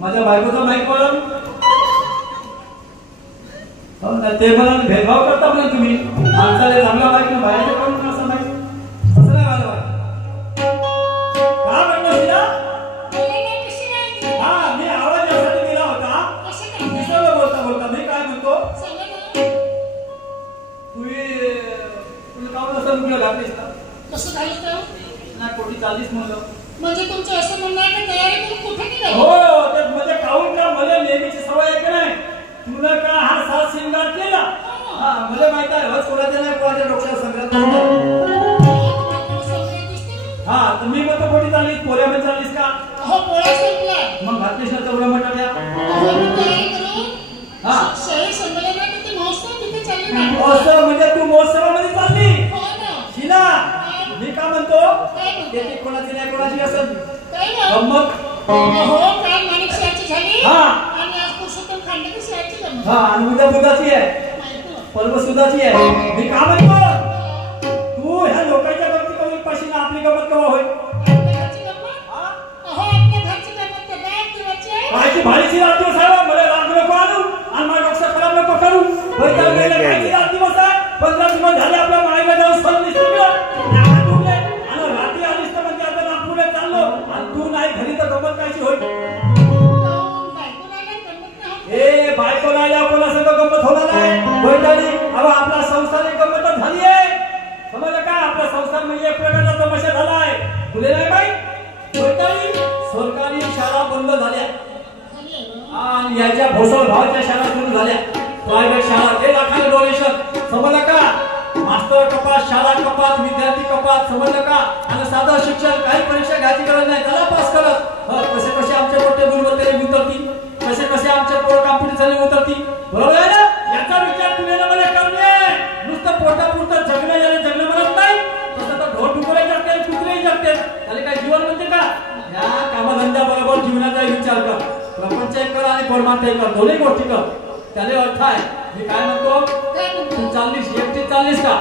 माझ्या बायकोचा माईक वळण ते मला भेदभाव करता म्हणा तुम्ही माणसाला चांगला माईक ना बाहेरच्या करून असं माईक असं नाही मला का म्हणलं तिला हा मी आवाज यासाठी दिला होता विसरलो बोलता बोलता मी काय म्हणतो तुला काम असं मुलं घातलीस का कसं घालीस का नाही कोटी चालीस म्हणलं म्हणजे तुमचं असं म्हणणं आहे की तयारी करून कुठे निघाली हो ते म्हणजे काऊन का मला नेहमीची सवय आहे की नाही तुला का हा सात शिंगार केला हा मला माहित आहे रोज कोणाच्या नाही कोणाच्या डोक्यावर संक्रांत हा तर मी म्हणतो कोटी चालीस पोऱ्या पण चालीस का हो पोळ्या संपल्या मग घातलीस ना तेवढं म्हटल्या हा शहरी संमेलनात किती महोत्सव तिथे चालले नाही असं म्हणजे तू महोत्सवामध्ये चालली हो ना शिला मी का म्हणतो ते कोणाची नाही कोणाची असेल गंमत हो काल माणिक शाळेची झाली हा आणि आज पुरुषोत्तम खांडेकर शाळेची गंमत हा आणि उद्या बुधाची आहे पर्व सुधाची आहे मी का म्हणतो तू ह्या लोकांच्या गमती कमी पाशी आपली गमत केव्हा होईल कायची भारीची रात दिवस आहे मला राग नको आणू आणि माझ्या डोक्यात खराब नको करू कायची रात दिवस आहे 15 दिवस झाले आपल्या मायला जाऊन सर निसर्ग आणि रात्री आलीस तर म्हणजे आता नागपूरला चाललो आणि तू नाही घरी तर गमत कायची होईल ए बायकोला या कोणा सगळं गमत होणार आहे वैताली अब आपला संसार एक गमत झाली आहे समजलं का आपला संसार म्हणजे एक प्रकारचा तमाशा झाला आहे तुले नाही माहित वैताली सरकारी शाळा बंद झाल्या आणि याच्या भोसळ भावाच्या शाळा सुरू झाल्या प्रायव्हेट शाळा ते लाखाला डोनेशन समजलं का मास्तर कपात शाळा कपात विद्यार्थी कपात समजलं का आणि साधं शिक्षण काही परीक्षा घ्यायची गरज नाही त्याला पास करत कसे कसे आमचे मोठे गुणवत्तेने उतरतील कसे कसे आमचे पोर कॉम्पिटिशनने उतरतील बरोबर आहे ना याचा विचार तुम्ही मला करणे नुसतं पोटापुरतं जगणं याने जगणं म्हणत नाही तसं तर ढोर डुकरे जगते कुत्रेही जगते त्याला काय जीवन म्हणते का या कामधंद्याबरोबर जीवनाचा विचार कर प्रपंचही कर आणि परमार्थही कर दोन्ही गोष्टी कर त्याने अर्थ आहे मी काय म्हणतो तू चाललीस एकटी चाललीस का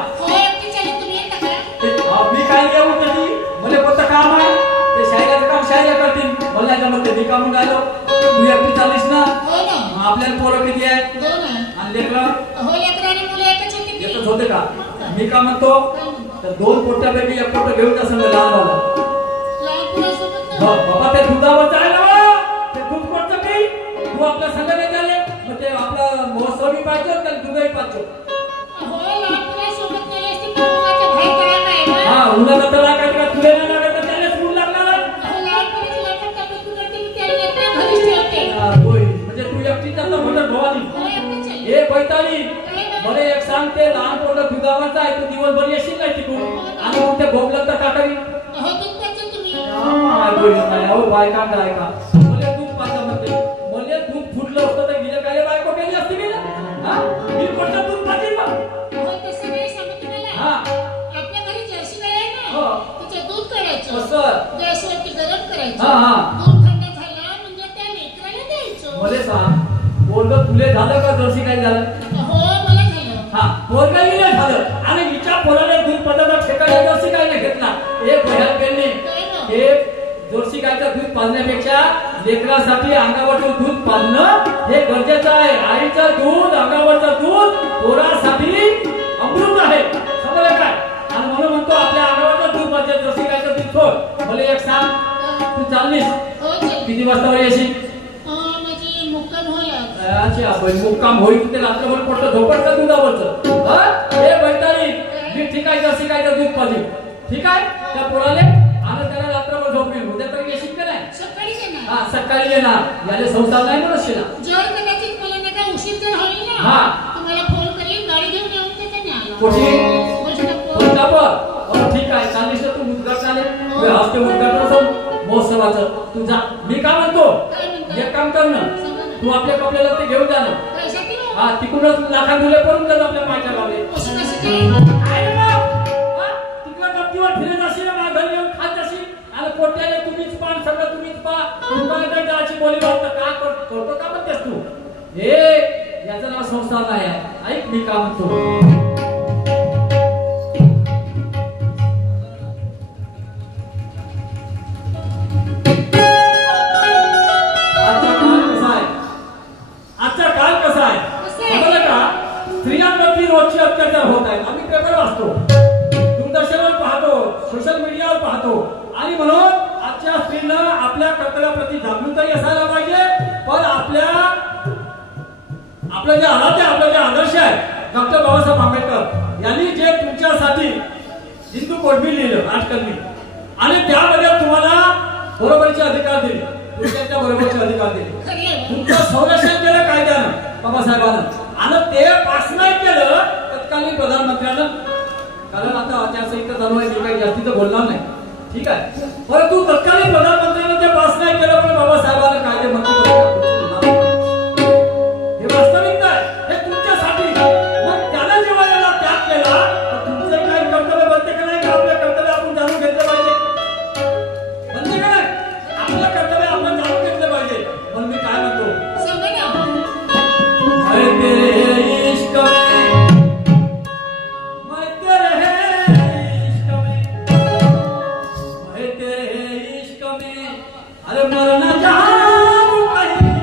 मी काय येऊ तरी मला कोणतं काम आहे ते शायराचं काम शायऱ्या करतील मला जमत ते कामून राहिलो तू एकटी चाललीस ना आपल्याला पोरं किती आहे आणि लेकरं एकच होते का मी का म्हणतो तर 2 पोट्यापैकी एक पोट घेऊन जा संग लहान बाबा ते दुधावर आहे ना ते दूध कोणतं काही तू आपल्या संघ नाही झाले मग ते आपला महोत्सवी पाहिजे त्याला दुधही पाहिजे हा उन्हाचा तर लागायचं का तुला नाही लागायचं त्यालाच ऊन लागणार म्हणजे तू एकटीचा तर म्हणत भवानी हे पैताली मला एक सांगते लहान पोरं दुधावरचा आहे तू दिवसभर येशील नाही तिकडून आणि मग ते भोगलं तर टाकावी बायका काय का मला दूध पाहिजे म्हणते मला दूध फुटलं असतं तर गेलं काय बायको केली असते गेलं हा मी कोणतं दूध पाहिजे का हा आपल्या घरी जर्सी गाय आहे ना तिचं दूध काढायचं गॅसवरती गरम करायचं हा हा दूध थंड झाला म्हणजे त्या लेकराला द्यायचं मला सांग पोरगं तुले झालं का जर्सी काय झालं हो मला झालं हा पोरगंही नाही झालं आणि हिच्या पोराला दूध पदार्थ ठेकायला जर्सी काय नाही घेतला एक भयान केली हे जर्सी गायचं दूध पाजण्यापेक्षा लेकरासाठी अंगावरचं दूध पाजणं हे गरजेचं आहे आईचं दूध अंगावरचं दूध पोरासाठी अमृत आहे समजलं काय आणि म्हणून म्हणतो आपल्या अंगावरचं दूध पाहिजे जर्सी गायचं दूध सोड मला एक सांग तू चाललीस किती वाजता येशील अच्छा मुक्काम होईल ते रात्रभर पडतं झोपट का दुधावरचं हे बैताळी मी ठीक आहे जर्सी गायचं दूध पाहिजे ठीक आहे त्या पोराले आणि त्याला रात्रभर झोपली उद्या तर येशील का नाही सकाळी येणार याले संसार नाही म्हणत शिला जर कदाचित मला नका उशीर जर होईल ना तुम्हाला फोन करीन गाडी घेऊन येऊन त्याचा न्याला कुठे ठीक आहे चालीस तू उद्घाटन हस्ते उद्घाटन महोत्सवाचं तुझा मी काय म्हणतो एक काम कर ना तू आपल्या कपड्याला ते घेऊन जा ना हा तिकडूनच लाखात दुले पडून जात आपल्या मायच्या गावी तिकडे गप्पीवर फिरत असेल ना घरी येऊन खात असेल आणि पोट्याला तुम्हीच पान सगळं तुम्हीच पहा. त्याची बोली वाटतं का करतो का म्हणतेस तू? हे याचं नाव संसार नाही आहे. ऐक मी का म्हणतो. आजचा काळ कसा आहे समजलं का? स्त्रियांवरती रोजचे अत्याचार होत आहेत. आम्ही पेपर वाचतो, दूरदर्शनवर पाहतो, सोशल मीडियावर पाहतो आणि म्हणून आजच्या स्त्रीला आपल्या कर्तव्याप्रती जागृतही असायला पाहिजे. पण आपलं जे आराध्य आपलं जे आदर्श आहे डॉक्टर बाबासाहेब आंबेडकर यांनी जे तुमच्यासाठी हिंदू कोडबी लिहिलं राजकर्मी आणि त्यामध्ये तुम्हाला बरोबरीचे अधिकार दिले, पुरुषांच्या बरोबरचे अधिकार दिले. तुमचं संरक्षण केलं कायद्यानं बाबासाहेबांना आणि ते पास नाही केलं तत्कालीन प्रधानमंत्र्यानं. कारण आता आचारसंहिता चालू आहे, काही जास्तीचं बोलणार नाही, ठीक आहे. परंतु तत्कालीन प्रधानमंत्र्यानं ते पास नाही केलं पण बाबासाहेबांना कायदे मंत्री हे वास्तविकता आहे. हे तुमच्यासाठी. मग त्याला जेव्हा याला त्याग केला तर तुमचं काही कर्तव्य बनते का नाही? आपलं कर्तव्य आपण जाणून घेतलं पाहिजे, बनते का नाही? आपलं कर्तव्य आपण जाणून घेतलं पाहिजे. पण मी काय म्हणतो, अरे तेरे इश्क में, मैं तेरे इश्क में, मैं तेरे इश्क में, अरे मरना चाहूं कहीं,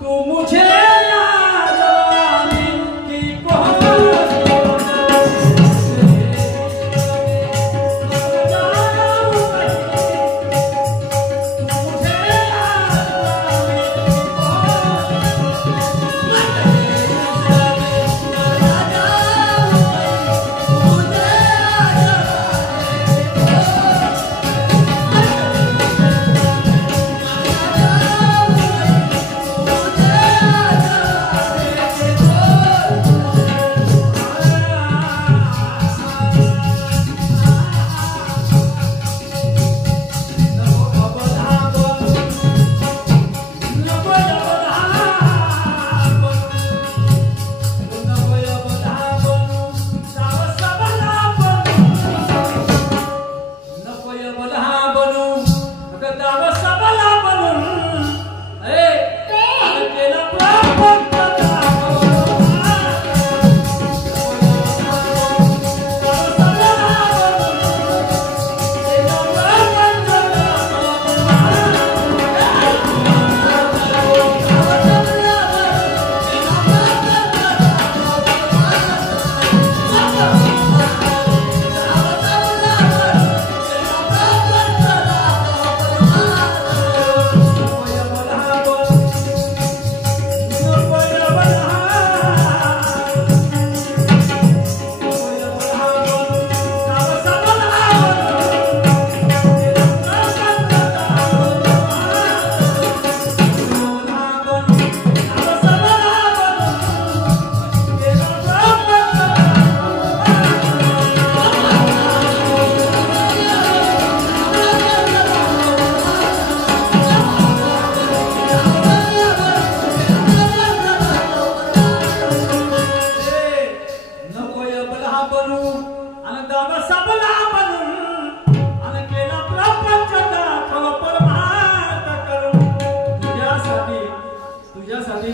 तू मुझे याद आने की कोशिश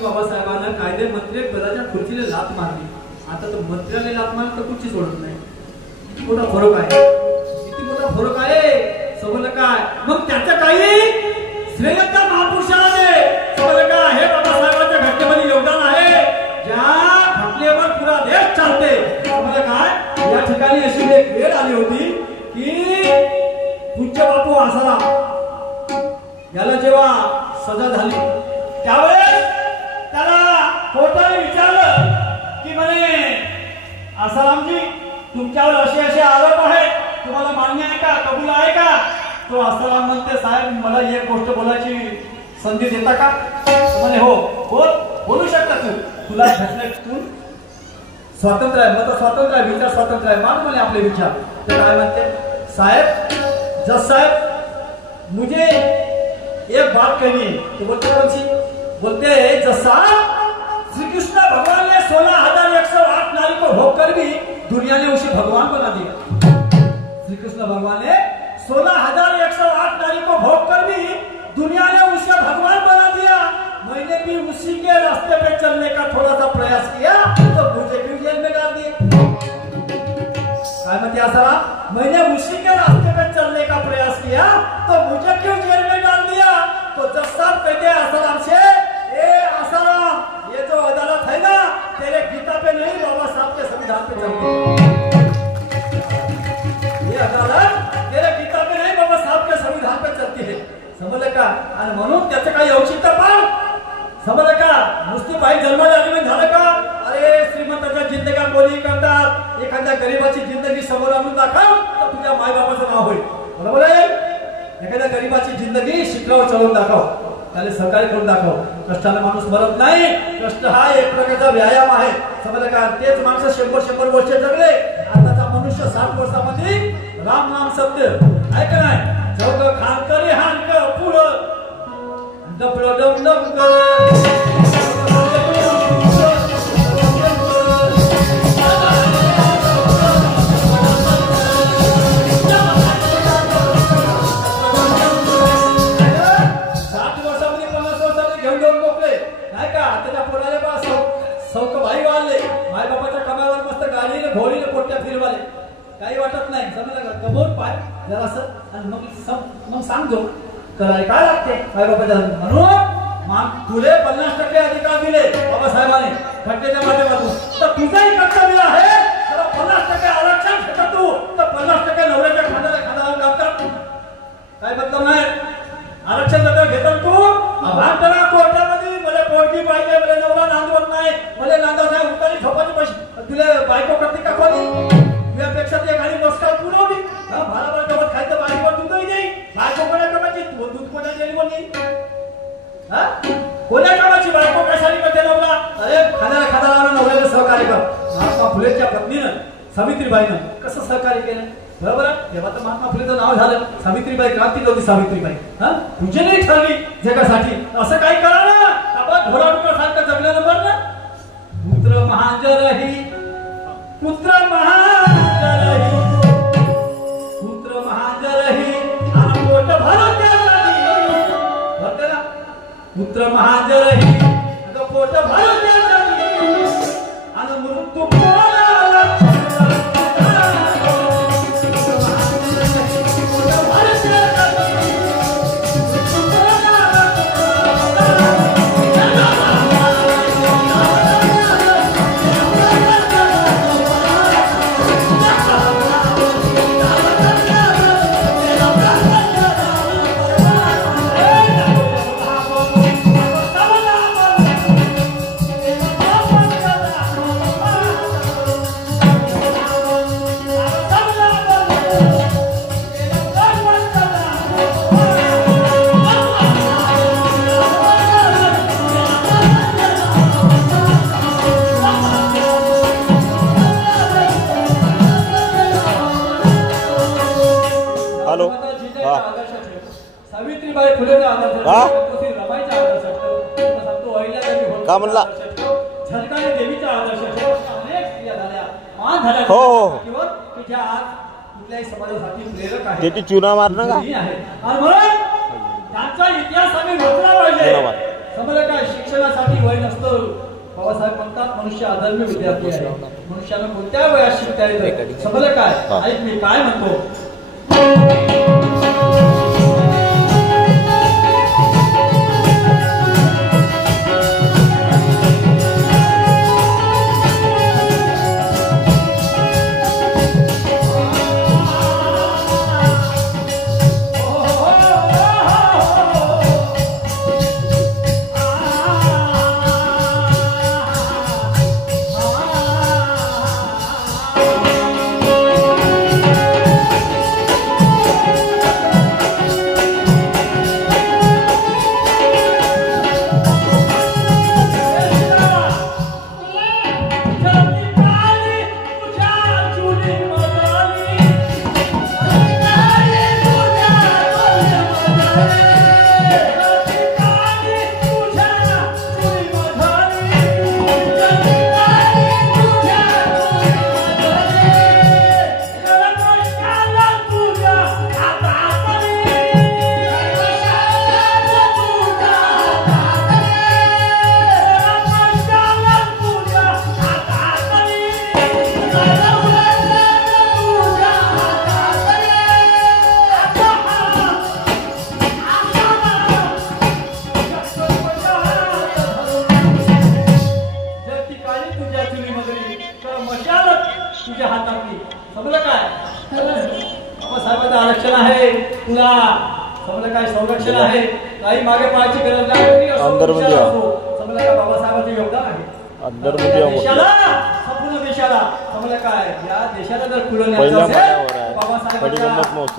बाबासाहेबांना कायदे मंत्री पदाच्या खुर्चीला लात मारली. आता तर मंत्र्याला लात मारली तर खुर्ची सोडत नाही. किती मोठा फरक आहे, किती मोठा फरक आहे. समजलं काय? मग त्याचं काही श्रेयंत महापुरुषाला दे. समजलं का? हे बाबासाहेबांच्या घटनेमध्ये योगदान आहे, ज्या घटनेवर पुरा देश चालते. समजलं काय? या ठिकाणी अशी एक वेळ आली होती की पूज्य बापू आसाराम याला जेव्हा सजा झाली त्यावेळेस त्याला कोर्टाने विचारलं की म्हणे आसारामजी तुमच्यावर असे असे आरोप आहेत, तुम्हाला मान्य आहे का, कबूल आहे का? तो आसाराम म्हणते साहेब मला एक गोष्ट बोलायची संधी देता का? म्हणे हो बोल, बोलू शकता तू, तुला तू स्वातंत्र्य आहे, मत स्वातंत्र्य आहे, विचार स्वातंत्र्य आहे, मान म्हणे आपले विचार. ते काय म्हणते साहेब जज साहेब मुझे एक बात कहनी है. तो बोलते कौन सी? बोलते जैसा श्री कृष्ण भगवान ने 16,108 नारी को भोगकर भी दुनिया ने उसे भगवान बना दिया. श्री कृष्ण भगवान ने 16,108 बीमारी को भोग कर भी दुनिया ने उसे भगवान बना दिया। मैंने भी उसी के रास्ते पे चलने का थोड़ा सा प्रयास किया तो मुझे क्यों जेल में डाल दिया? मैंने उसी के रास्ते पे चलने का प्रयास किया तो मुझे क्यों जेल में डाल दिया? तो जज साहब कहते हैं आसाराम से, ए आसाराम, ये जो अदालत है ना तेरे गीता पे नहीं बाबा साहब के संविधान पे चलती है। ये अदालत तेरे गीता पे नहीं बाबा साहब के संविधान पे चलती है, समजलं का? आणि म्हणून त्याचं काही औचित्य पार, समजलं का? नुसती बाई जन्माला आली म्हणजे झालं का? अरे श्रीमंताच्या जिंदग्या कोणी करतात, एखाद्या गरीबाची जिंदगी समोर आणून दाखव तर तुझ्या मायबापाचं नाव होईल, बरोबर आहे? एखाद्या गरीबाची जिंदगी शिखरावर चढवून दाखव, त्याला सहकार्य करून दाखव. कष्टाने माणूस मरत नाही, कष्ट हा एक प्रकारचा व्यायाम आहे, समजलं का? तेच माणसं 100 वर्ष जगले, आताचा मनुष्य 60 वर्षामध्ये राम नाम सत्य आहे का नाही? जग खानकरी हानक पुढं डबडम कर. 60 भाई वाले माय बापाच्या कमावर मस्त गाडीने घोडीने पोट्या फिरवाले, काही वाटत नाही, समजलं का? कमवून पाय जरासं आणि मग सांगतो करायला काय लागते माय बापाच्या. म्हणून तुले 50% अधिकार दिले बाबासाहेबांनी घटनेच्या माध्यमातून, तर तुझंही कर्तव्य आहे 50% आरक्षण घेता तू, तर 50% नवऱ्याच्या खांद्याला खांदा काम कर, काय मतलब नाही. आरक्षण जर घेतो तू भांडणा कोर्टामध्ये मला पोरगी पाहिजे, मला नवरा नांदवत नाही, मला नांदाचा उतारी झोपाची पैसे तुला बायको करते का कोणी? तुझ्यापेक्षा ते एखादी मस्कार पुरवली भाला गवत खायचं, बायको दूधही नाही, बायको कोणा कामाची? दूध कोणा दिली कोणी? कोण्या कामाची बायको कशाने करते नवरा? अरे खाण्याला खाण्याला नवऱ्याला सहकार्य कर. महात्मा फुलेच्या पत्नीनं सावित्रीबाईनं कसं सहकार्य केलं, बरोबर? तेव्हा तर महात्मा फुलेचं नाव झालं. सावित्रीबाई क्रांती होती, सावित्रीबाई तुझे नाही ठरली जगासाठी, असं काही करा ना. आपण घोडाडुकर सारखं जगलेलं बरं ना. पुत्र महाजरही, पुत्र महाजरही, पुत्र महाजरही आणि पोट भरून त्यासाठी, बरं ना? पुत्र महाजरही पोट भरून त्यासाठी आणि मृत्यू कोणाला सावित्रीबाई फुलेचा आदर्श रमाईचा आदर्श सांगतो, अहिल्यादेवी का म्हणला? झलकाने देवीचा आदर्श अनेक स्त्रिया झाल्या, मान झाल्या, हो की ज्या आज कुठल्याही समाजासाठी प्रेरक आहेत. त्याची चुना मारणं का? आणि म्हणून त्यांचा इतिहास आम्ही वाचला पाहिजे, समजलं काय? शिक्षणासाठी वय नसतं. बाबासाहेब म्हणतात मनुष्य अधर्मी विद्यार्थी आहे, मनुष्याला कोणत्या वयात शिकता येतं, समजलं काय? ऐक मी काय म्हणतो. समजा काय संरक्षण आहे, काही मागे पाहायची गरज नाही. समजा काय बाबासाहेबांचं योगदान आहे देशाला, संपूर्ण देशाला. समजा काय या देशाला जर पुढे न्यायचं असेल बाबासाहेबांच्या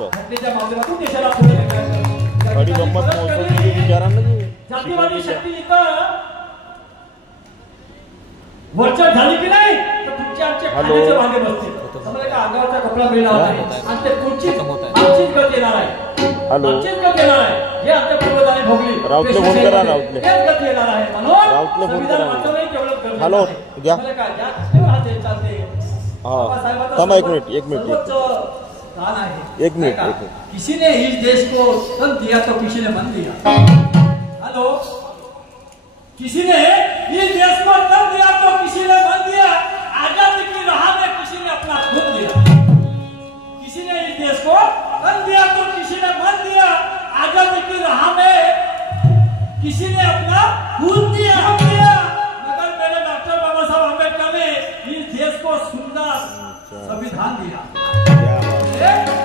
घटनेच्या माध्यमातून देशाला पुढे जातीवादी शक्ती इथं वरचढ झाली की नाही तर तुमच्या आमच्या खाण्याचे भांडे बसते. समजा का अंगावरचा कपडा मिळणार नाही आणि ते तुमचीच आमचीच गत येणार आहे, आमचीच गत येणार आहे. हे आमच्या पूर्वजांनी भोगली तेच गत येणार आहे. म्हणून संविधान वाचवणे केवळ गरजेचं आहे. समजा काय ज्या घटनेवर हा देश चालते एक मिनट दान आहे. एक मिनट किसी ने इस देश को तन दिया तो किसी ने मन दिया. हेलो, किसी ने इस देश को तन दिया तो किसी ने मन दिया. आजादी की राह में किसी ने अपना खून दिया. किसी ने इस देश को तन दिया तो किसी ने मन दिया. आजादी की राह में किसी ने अपना खून दिया. मगर मेरे डॉक्टर बाबा साहब अम्बेडकर ने इस देश को सुंदर संविधान दिया.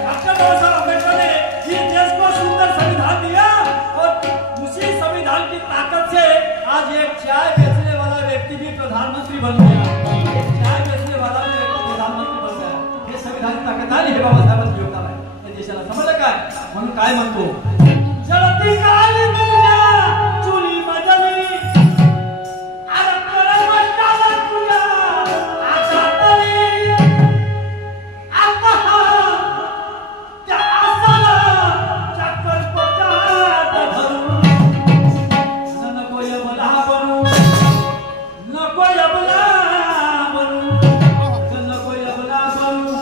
डॉक्टर बाबा साहब अम्बेडकर ने इस देश को सुंदर संविधान दिया और उसी संविधान की ताकत से आज एक चाय बेचने वाला व्यक्ति भी प्रधानमंत्री बन गया. एक चाय बेचने वाला भी व्यक्ति प्रधानमंत्री बन गया. हे संविधान की ताकद आहे. हे बाबासाहेबांचं योगदान आहे या देशाला. समजलं काय? म्हणून काय म्हणतो, जळती काळी तुझ्या चुली मजली अरे परमष्टाला तुझ्या आशा तरी आता त्या आसाला चक्कर पोटात धरून नको यमला बनू, नको यमला बनू, नको यमला बनू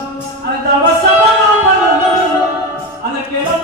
आणि दावा सबला बनू आणि केलं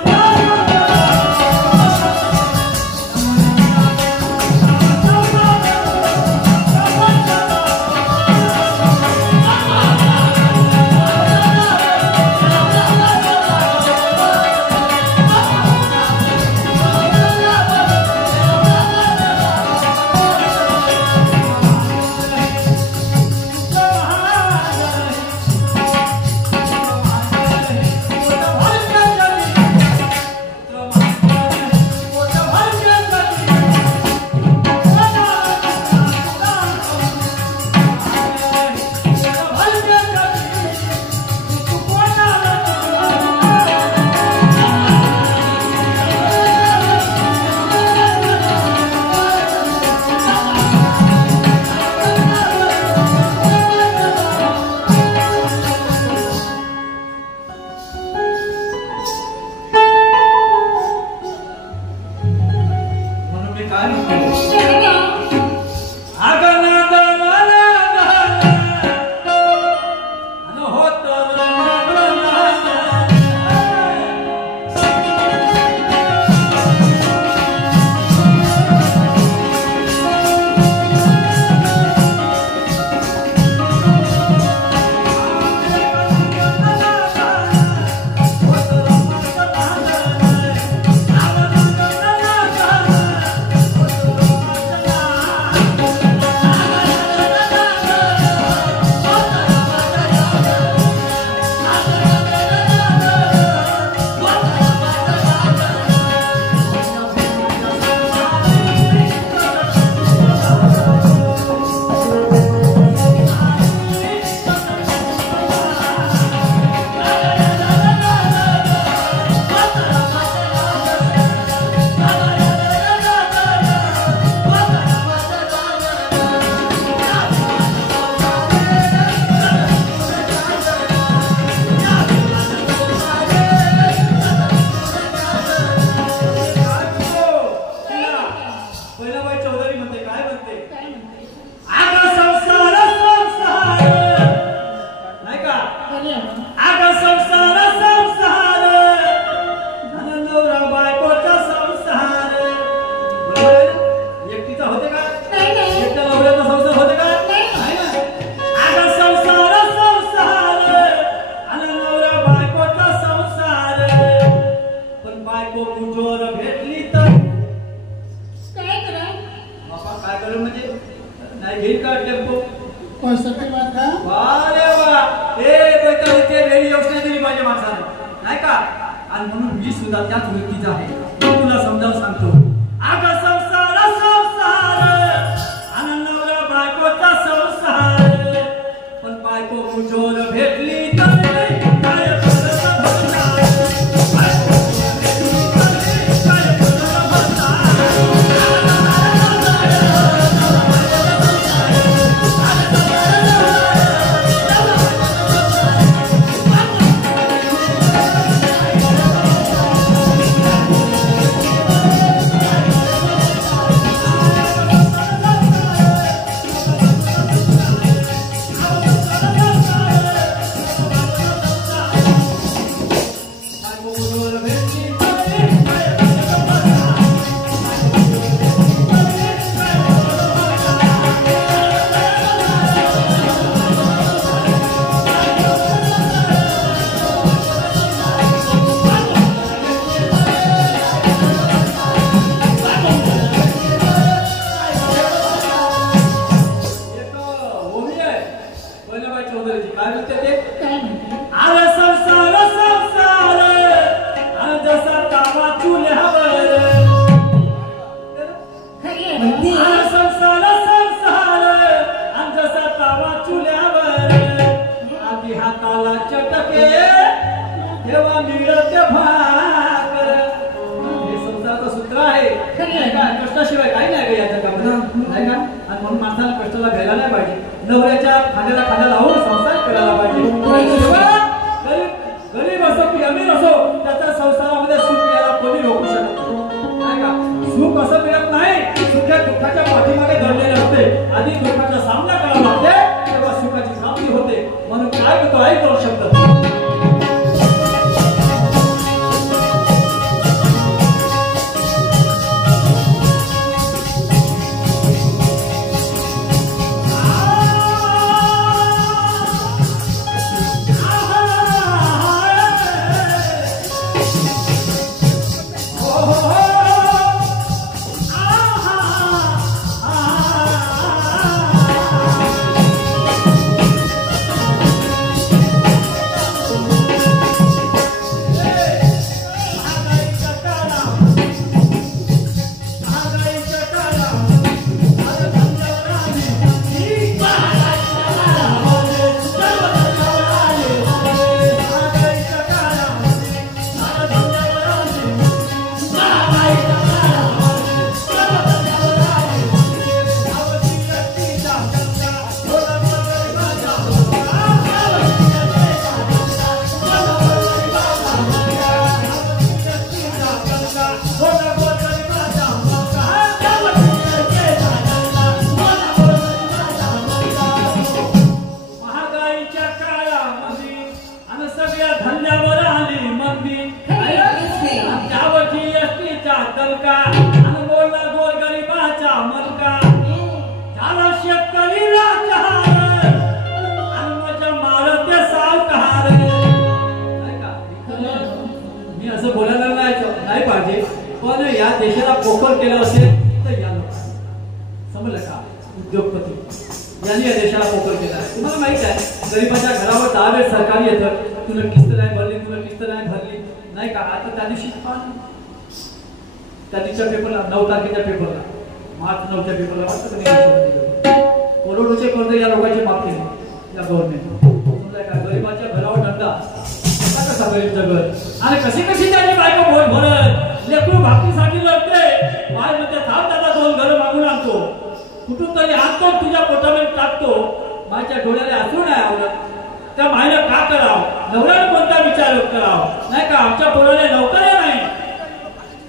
आणि म्हणून मी सुद्धा त्याच वृत्तीचा आहे. खरी आहे. काय कष्टाशिवाय काही नाही का या जगामध्ये, नाही का? आणि म्हणून माणसाला कष्टाला घ्यायला नाही पाहिजे. नवऱ्याच्या खांद्याला खांदा लावून संसार करायला पाहिजे. शिवाय गरीब असो की अमीर असो, त्याच्या संसारामध्ये सुख यायला कोणी रोखू शकत नाही का? सुख असं मिळत नाही, सुख्या दुःखाच्या पाठीमागे दडलेले असते. आधी दुःखाचा सामना करावा लागते, तेव्हा सुखाची प्राप्ती होते. म्हणून काय करतो आई करू शकतो. पण या देशाला पोखर केलं असेल तर या लोकांनी समजलं का? उद्योगपती यांनी या देशाला पोखर केला आहे. तुम्हाला माहित आहे गरीबाच्या घरावर 10 वेळ सरकारी येतं, तुला किस्त नाही भरली, तुला किस्त नाही भरली, नाही का? आता त्या दिवशी त्या दिवशीच्या पेपरला 9 तारखेच्या पेपरला मार्च 9च्या पेपरला वाटतं करोडोचे कर्ज या लोकांची माफ केली या गव्हर्नमेंट. समजलं का? गरीबाच्या घरावर धंदा कसा गरीब जगत आणि कशी कशी त्याची बायको बोल भरत लेकरू भाकरीसाठी लढते. बाय म्हणते थांब दादा 2 घरं मागून आणतो, कुठून तरी आणतो तुझ्या पोटामध्ये टाकतो. माझ्या डोळ्याला हसू नाही आवडत. त्या मायनं का करावं? नवऱ्याने कोणता विचार करावं? नाही का? आमच्या पोराला नोकऱ्या नाही,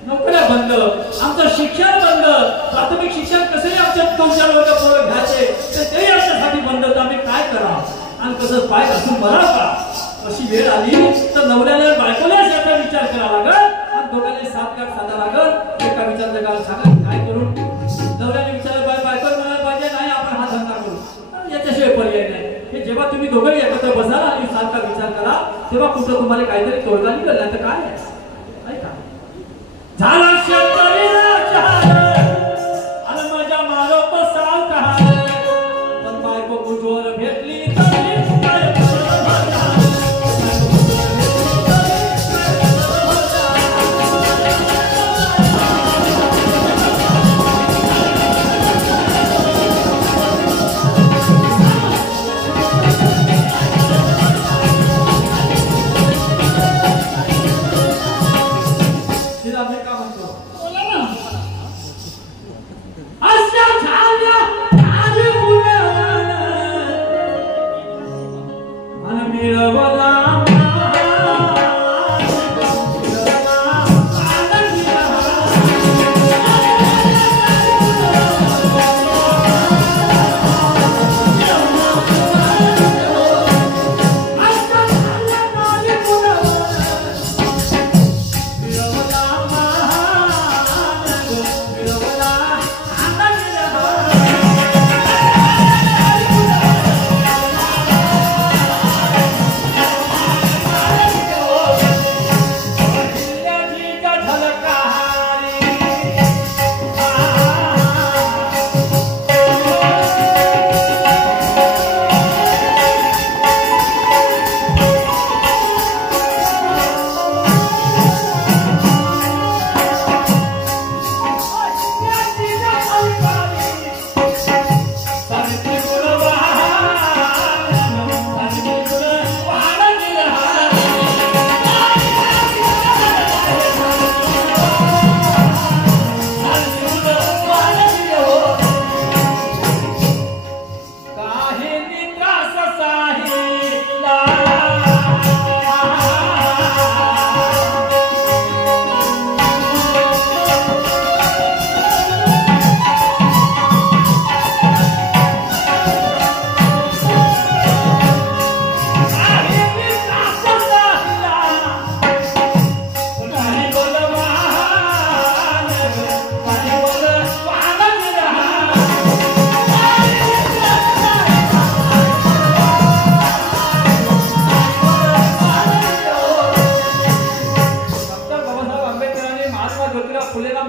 नोकऱ्या बंद, आमचं शिक्षण बंद, प्राथमिक शिक्षण कसंही आमच्या 2-4 वर्ग पोरं घ्यायचे तर तेही आमच्यासाठी बंद. तर आम्ही काय करावं? आणि कसं पाय घासून मराव का? अशी वेळ आली तर नवऱ्याला बायकोला याचा विचार करावा लागल आणि दोघांनी 7 गाठ साधा लागल. एका विचार जगाला सांगा काय करून नवऱ्याने विचारलं बायको म्हणायला पाहिजे नाही आपण हा धंदा करू, याच्याशिवाय पर्याय नाही. हे जेव्हा तुम्ही दोघंही एकत्र बसाल आणि सारखा विचार करा तेव्हा कुठं तुम्हाला काहीतरी तोडगा निघाल नाही तर काय आहे का? झाला शेतकरीला चहार आणि माझ्या मारोप साल कहार, पण बायको कुठवर भेटली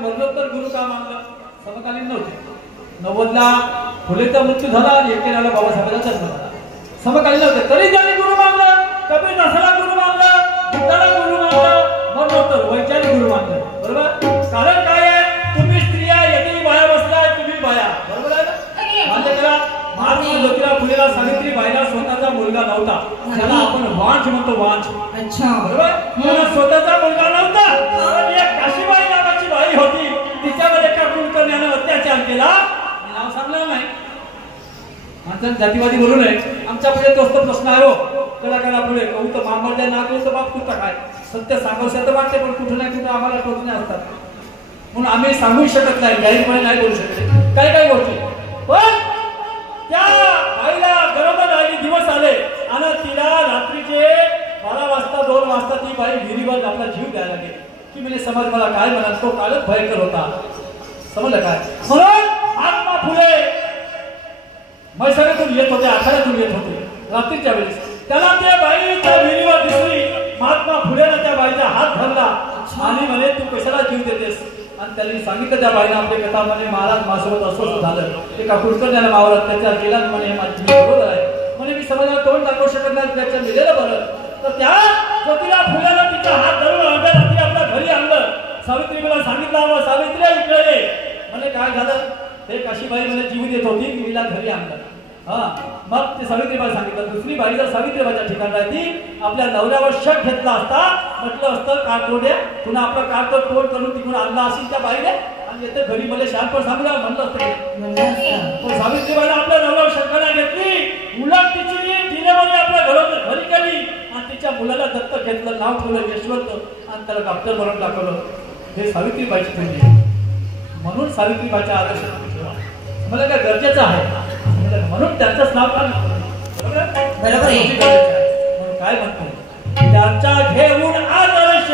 मरणोत्तर गुरु का मानलं? समकालीन नव्हते. 90ला फुलेचा मृत्यू झाला आणि 91ला बाबासाहेबांचा जन्म झाला. समकालीन नव्हते तरी त्यांनी गुरु मानलं. कबीर दासाला गुरु मानलं, बुद्धाला गुरु मानलं, मरणोत्तर वैचारिक गुरु मानलं. बरोबर? कारण काय आहे? तुम्ही स्त्रिया यदी बाया बसलाय, तुम्ही बाया. बरोबर आहे ना? म्हणजे करा महात्मा ज्योतिराव फुलेला सावित्रीबाईला स्वतःचा मुलगा नव्हता. त्याला आपण वांझ म्हणतो, वांझ. अच्छा. बरोबर? त्याला स्वतःचा मुलगा नव्हता. पण एक काशीबाई नावाची बाई होती, तिच्यावर एका कुलकर्ण्यानं अत्याचार केला. नाव सांगलं नाही. माणसाने जातीवादी बोलू नये. आमच्या पुढे तोच तो प्रश्न आहे हो. कलाकारा पुढे कहू तर मामर्द्या नागलो तर बाप कुठं काय सत्य सांगावं तर वाटते, पण कुठं नाही कुठं आम्हाला टोचणे असतात. म्हणून आम्ही सांगू शकत नाही, जाहीरपणे नाही बोलू शकत काय काय गोष्टी. पण त्या आईला गरोदर राहिली दिवस आले आणि तिला रात्रीचे 12 वाजता 2 वाजता ती बाई विहिरीवर आपला जीव द्यायला गेली. की म्हणजे समज मला काय म्हणाल, तो कालच भयंकर होता. समजलं काय? म्हणून महात्मा फुले मैसाळ्यातून येत होते, आखाड्यातून येत होते रात्रीच्या वेळेस. त्याला त्या बाई त्या विहिरीवर दिसली. महात्मा फुलेनं त्या बाईचा हात धरला आणि म्हणे तू कशाला जीव देतेस? आणि त्यांनी सांगितलं त्या बाईनं आपली कथा म्हणे महाराज माझ्यासोबत असं झालं. एका कुलकर्ण्याला मावर अत्याचार केला म्हणे माझी बरोबर आहे म्हणे, मी समाजाला तोंड दाखवू शकत नाही, त्याच्या मेलेलं बरं. तर त्या ज्योतिराव फुलेनं तिचा हात धरून अर्ध्या रात्री आपल्या घरी आणलं. सावित्रीबाईला सांगितलं सावित्री इकडे ये. म्हणे काय झालं? ते काशीबाई म्हणे जीव देत होती, तिला घरी आणलं. मग ते सावित्रीबाई सांगितलं. दुसरी बाई जर सावित्रीबाईच्या ठिकाण राहती आपल्या नवऱ्यावर शक घेतला असता, म्हटलं असतं काटोड्या पुन्हा आपला काटो तोड करून तिकडून आणला असेल त्या बाईने आणि येते घरी मला शांतपण सांगूया म्हणलं असतं. पण सावित्रीबाईने आपल्या नवऱ्यावर शंका घेतली. उलट तिची तिने आपल्या घरी केली आणि तिच्या मुलाला दत्तक घेतलं, नाव ठेवलं यशवंत आणि त्याला डॉक्टर म्हणून दाखवलं. हे सावित्रीबाईची थंडी. म्हणून सावित्रीबाईच्या आदर्श मला काय गरजेचं आहे. म्हणून त्यांचं नाव का बरोबर आहे. म्हणून काय म्हणतो त्याचा घेऊन आदर्श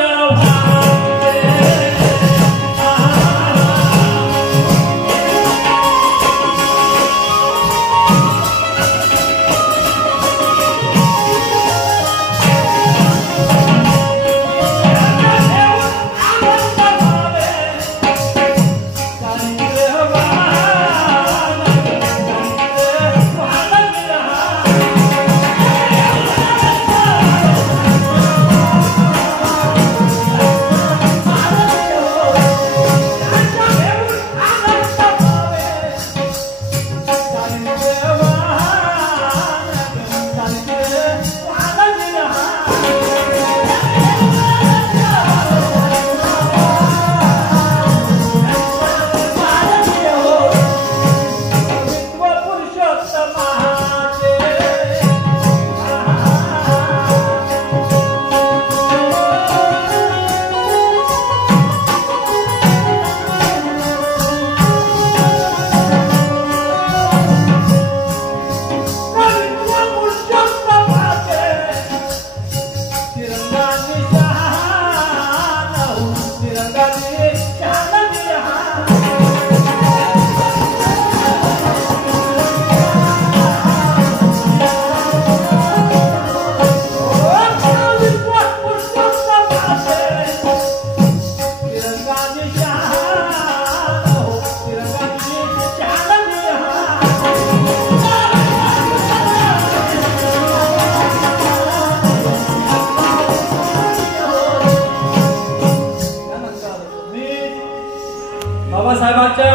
बाबासाहेबांच्या